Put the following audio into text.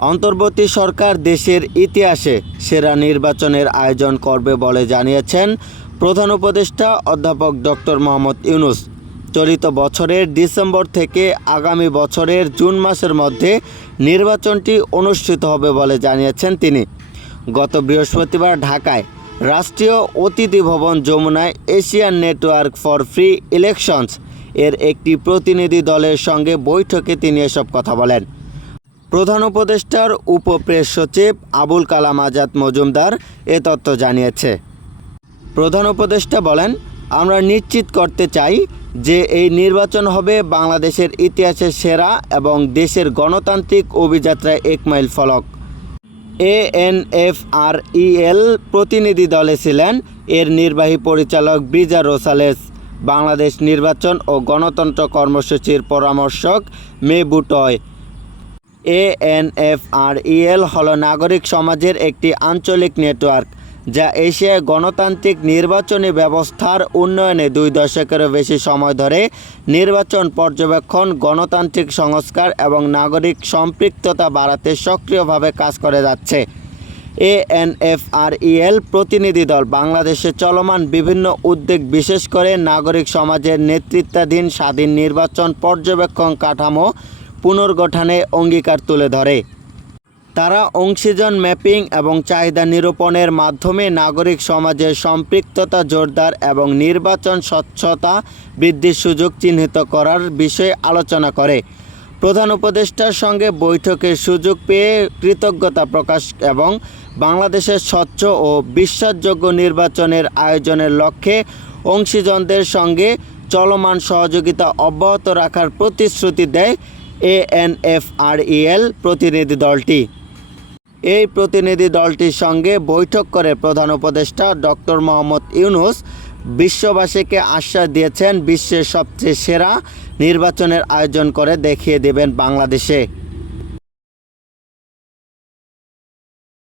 অন্তর্বর্তী সরকার দেশের ইতিহাসে সেরা নির্বাচনের আয়োজন করবে বলে জানিয়েছেন প্রধান উপদেষ্টা অধ্যাপক ডক্টর মোহাম্মদ ইউনূস। চলিত বছরের ডিসেম্বর থেকে আগামী বছরের জুন মাসের মধ্যে নির্বাচনটি অনুষ্ঠিত হবে বলে জানিয়েছেন তিনি। গত বৃহস্পতিবার ঢাকায় রাষ্ট্রীয় অতিথি ভবন যমুনায় Asian network for free elections এর একটি প্রতিনিধি দলের সঙ্গে বৈঠকে তিনি এসব কথা বলেন। প্রধান উপদেষ্টার উপপ্রেস সচিব আবুল কালাম আজাদ মজুমদার এ তথ্য জানিয়েছে। প্রধান উপদেষ্টা বলেন, আমরা নিশ্চিত করতে চাই যে এই নির্বাচন হবে বাংলাদেশের ইতিহাসের সেরা এবং দেশের গণতান্ত্রিক অভিযাত্রায় এক মাইল ফলক। ANFREL প্রতিনিধি দলে ছিলেন এর নির্বাহী পরিচালক ব্রিজা রোসালেস, বাংলাদেশ নির্বাচন ও গণতন্ত্র কর্মসূচির পরামর্শক মেবুটয়। ANFREL হল নাগরিক সমাজের একটি আঞ্চলিক নেটওয়ার্ক যা এশিয়ায় গণতান্ত্রিক নির্বাচনী ব্যবস্থার উন্নয়নে 2 দশকেরও বেশি সময় ধরে নির্বাচন পর্যবেক্ষণ, গণতান্ত্রিক সংস্কার এবং নাগরিক সম্পৃক্ততা বাড়াতে সক্রিয়ভাবে কাজ করে যাচ্ছে। ANFREL প্রতিনিধি দল বাংলাদেশে চলমান বিভিন্ন উদ্যোগ, বিশেষ করে নাগরিক সমাজের নেতৃত্বাধীন স্বাধীন নির্বাচন পর্যবেক্ষণ কাঠামো পুনর্গঠনে অঙ্গীকার তুলে ধরে। তারা অংশীজন ম্যাপিং এবং চাহিদা নিরূপণের মাধ্যমে নাগরিক সমাজের সম্পৃক্ততা জোরদার এবং নির্বাচন স্বচ্ছতা বৃদ্ধির সুযোগ চিহ্নিত করার বিষয়ে আলোচনা করে। প্রধান উপদেষ্টার সঙ্গে বৈঠকের সুযোগ পেয়ে কৃতজ্ঞতা প্রকাশ এবং বাংলাদেশের স্বচ্ছ ও বিশ্বাসযোগ্য নির্বাচনের আয়োজনের লক্ষ্যে অংশীজনদের সঙ্গে চলমান সহযোগিতা অব্যাহত রাখার প্রতিশ্রুতি দেয় ANFREL প্রতিনিধি দলটি। এই প্রতিনিধি দলটির সঙ্গে বৈঠক করে প্রধান উপদেষ্টা ডক্টর মোহাম্মদ ইউনূস বিশ্ববাসীকে আশ্বাস দিয়েছেন, বিশ্বের সবচেয়ে সেরা নির্বাচনের আয়োজন করে দেখিয়ে দেবেন বাংলাদেশে।